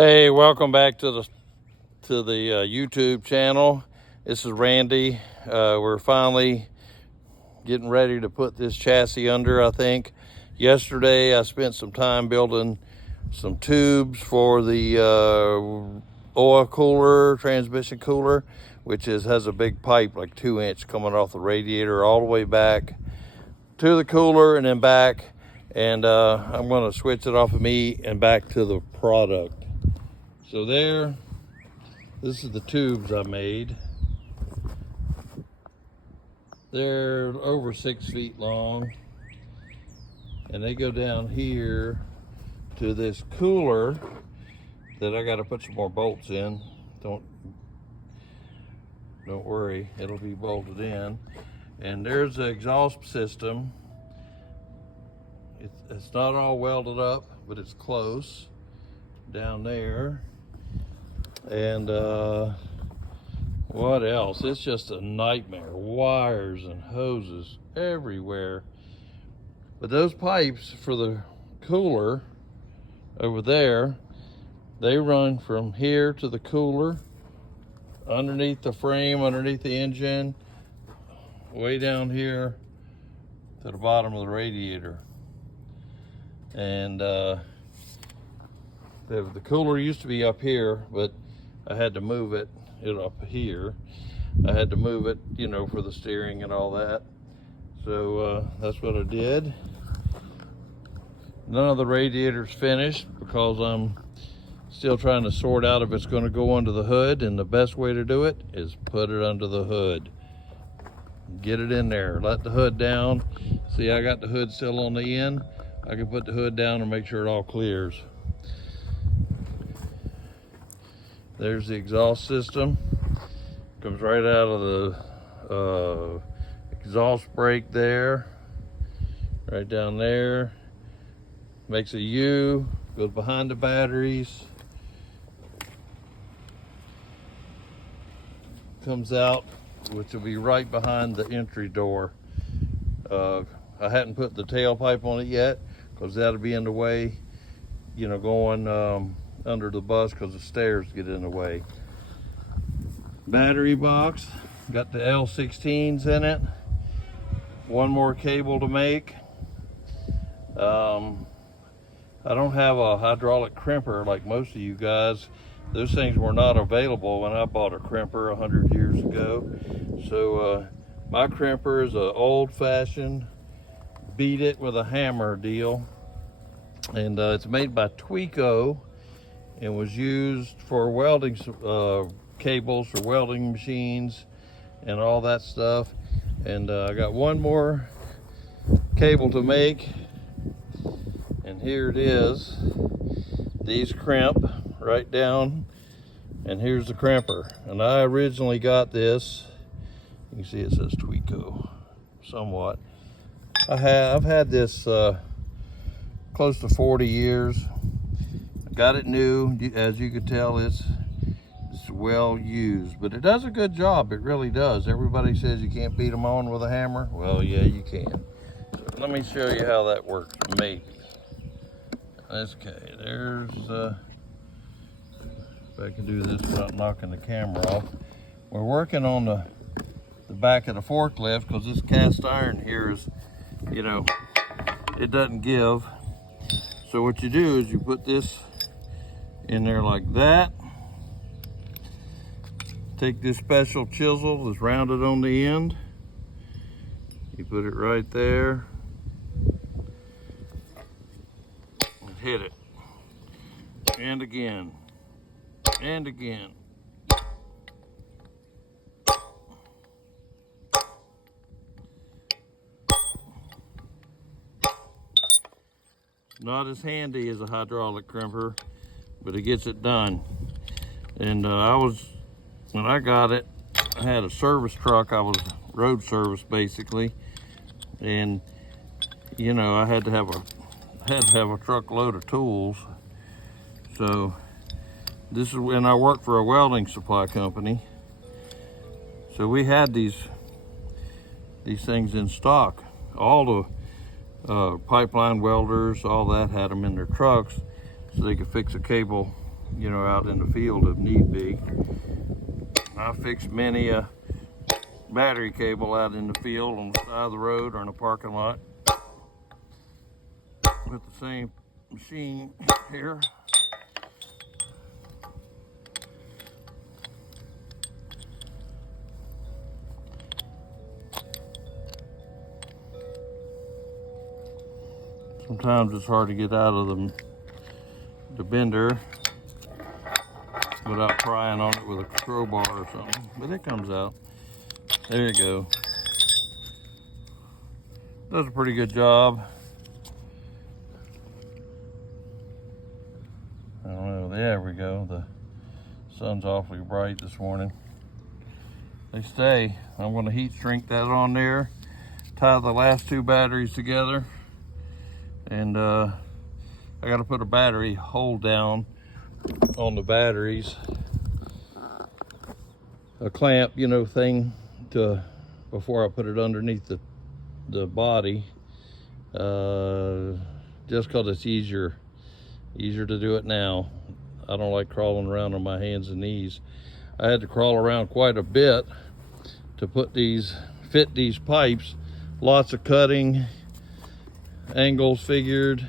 Hey, welcome back to the YouTube channel. This is Randy. We're finally getting ready to put this chassis under, I think. Yesterday I spent some time building some tubes for the oil cooler, transmission cooler, which has a big pipe, like 2-inch, coming off the radiator all the way back to the cooler and then back. And I'm going to switch it off of me and back to the product. So this is the tubes I made. They're over 6 feet long, and they go down here to this cooler that I got to put some more bolts in. Don't worry, it'll be bolted in. And there's the exhaust system. It's not all welded up, but it's close down there. And what else? It's just a nightmare. Wires and hoses everywhere. But those pipes for the cooler over there, they run from here to the cooler, underneath the frame, underneath the engine, way down here to the bottom of the radiator. And the cooler used to be up here, but I had to move it up here. I had to move it, for the steering and all that. So that's what I did. None of the radiators finished because I'm still trying to sort out if it's going to go under the hood, and the best way to do it is put it under the hood. Get it in there, let the hood down. See, I got the hood still on the end. I can put the hood down and make sure it all clears. There's the exhaust system. Comes right out of the exhaust brake there. Right down there. Makes a U, goes behind the batteries. Comes out, which will be right behind the entry door. I hadn't put the tailpipe on it yet, because that'll be in the way, going under the bus, because the stairs get in the way. Battery box, got the L16s in it. One more cable to make. I don't have a hydraulic crimper like most of you guys. Those things were not available when I bought a crimper 100 years ago. So my crimper is an old-fashioned beat it with a hammer deal, and it's made by Tweco and was used for welding cables for welding machines and all that stuff. And I got one more cable to make, and here it is. These crimp right down, and here's the crimper. And I originally got this, you can see it says Tweco somewhat. I've had this close to 40 years. I got it new. As you can tell, it's well used, but it does a good job. It really does. Everybody says you can't beat them on with a hammer. Well, yeah, you can. So let me show you how that works, maybe. Okay, there's, if I can do this without knocking the camera off. We're working on the back of the forklift, because this cast iron here is, it doesn't give. So what you do is you put this in there like that. Take this special chisel that's rounded on the end. You put it right there. And hit it. And again. And again. Not as handy as a hydraulic crimper, but it gets it done. And when I got it, I had a service truck. I was road service basically, and I had to have a truckload of tools. So this is when I worked for a welding supply company. So we had these things in stock. All the pipeline welders, all that, had them in their trucks so they could fix a cable you know, out in the field if need be. I fixed many a battery cable out in the field on the side of the road or in a parking lot with the same machine here. Sometimes it's hard to get out of the bender without prying on it with a crowbar or something, but it comes out. There you go. Does a pretty good job. I don't know, there we go. The sun's awfully bright this morning. They stay. I'm gonna heat shrink that on there, tie the last two batteries together, and I gotta put a battery hold down on the batteries, a clamp, you know, thing to before I put it underneath the body, just because it's easier to do it now. I don't like crawling around on my hands and knees. I had to crawl around quite a bit to fit these pipes. Lots of cutting, angles figured,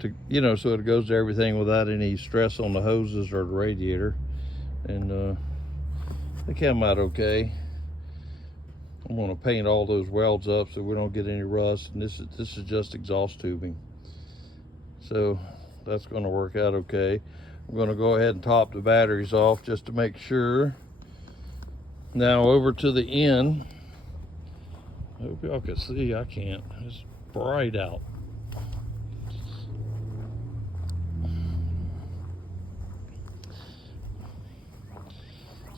to, you know, so it goes to everything without any stress on the hoses or the radiator. And they came out okay. I'm gonna paint all those welds up so we don't get any rust. And this is just exhaust tubing. So that's gonna work out okay. I'm gonna go ahead and top the batteries off just to make sure. Now over to the end. I hope y'all can see. I can't. It's bright out.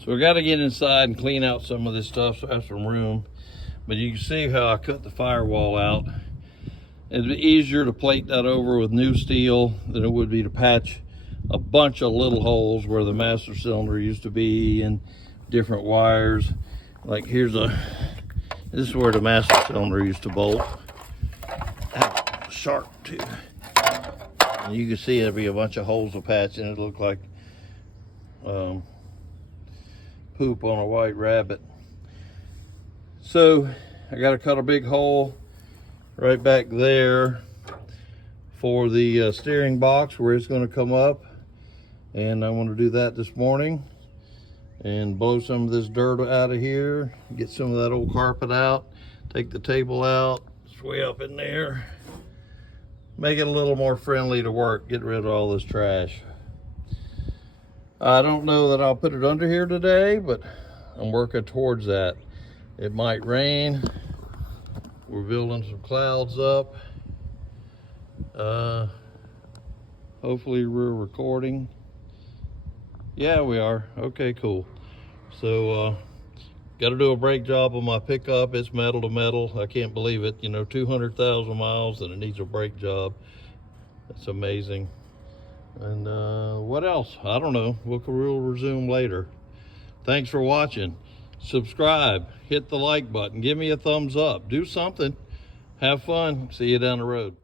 So we got to get inside and clean out some of this stuff so I have some room. But you can see how I cut the firewall out. It'd be easier to plate that over with new steel than it would be to patch a bunch of little holes where the master cylinder used to be and different wires. Like this is where the master cylinder used to bolt. Ow, sharp too. And you can see there'd be a bunch of holes to patch and it looked like poop on a white rabbit. So I got to cut a big hole right back there for the steering box where it's going to come up, and I want to do that this morning and blow some of this dirt out of here, get some of that old carpet out, take the table out. It's way up in there. Make it a little more friendly to work, get rid of all this trash. I don't know that I'll put it under here today, but I'm working towards that. It might rain. We're building some clouds up. Hopefully we're recording. Yeah, we are. Okay, cool. So got to do a brake job on my pickup. It's metal to metal. I can't believe it. You know, 200,000 miles and it needs a brake job. That's amazing. And what else? I don't know. We'll resume later. Thanks for watching. Subscribe, hit the like button, give me a thumbs up, do something. Have fun. See you down the road.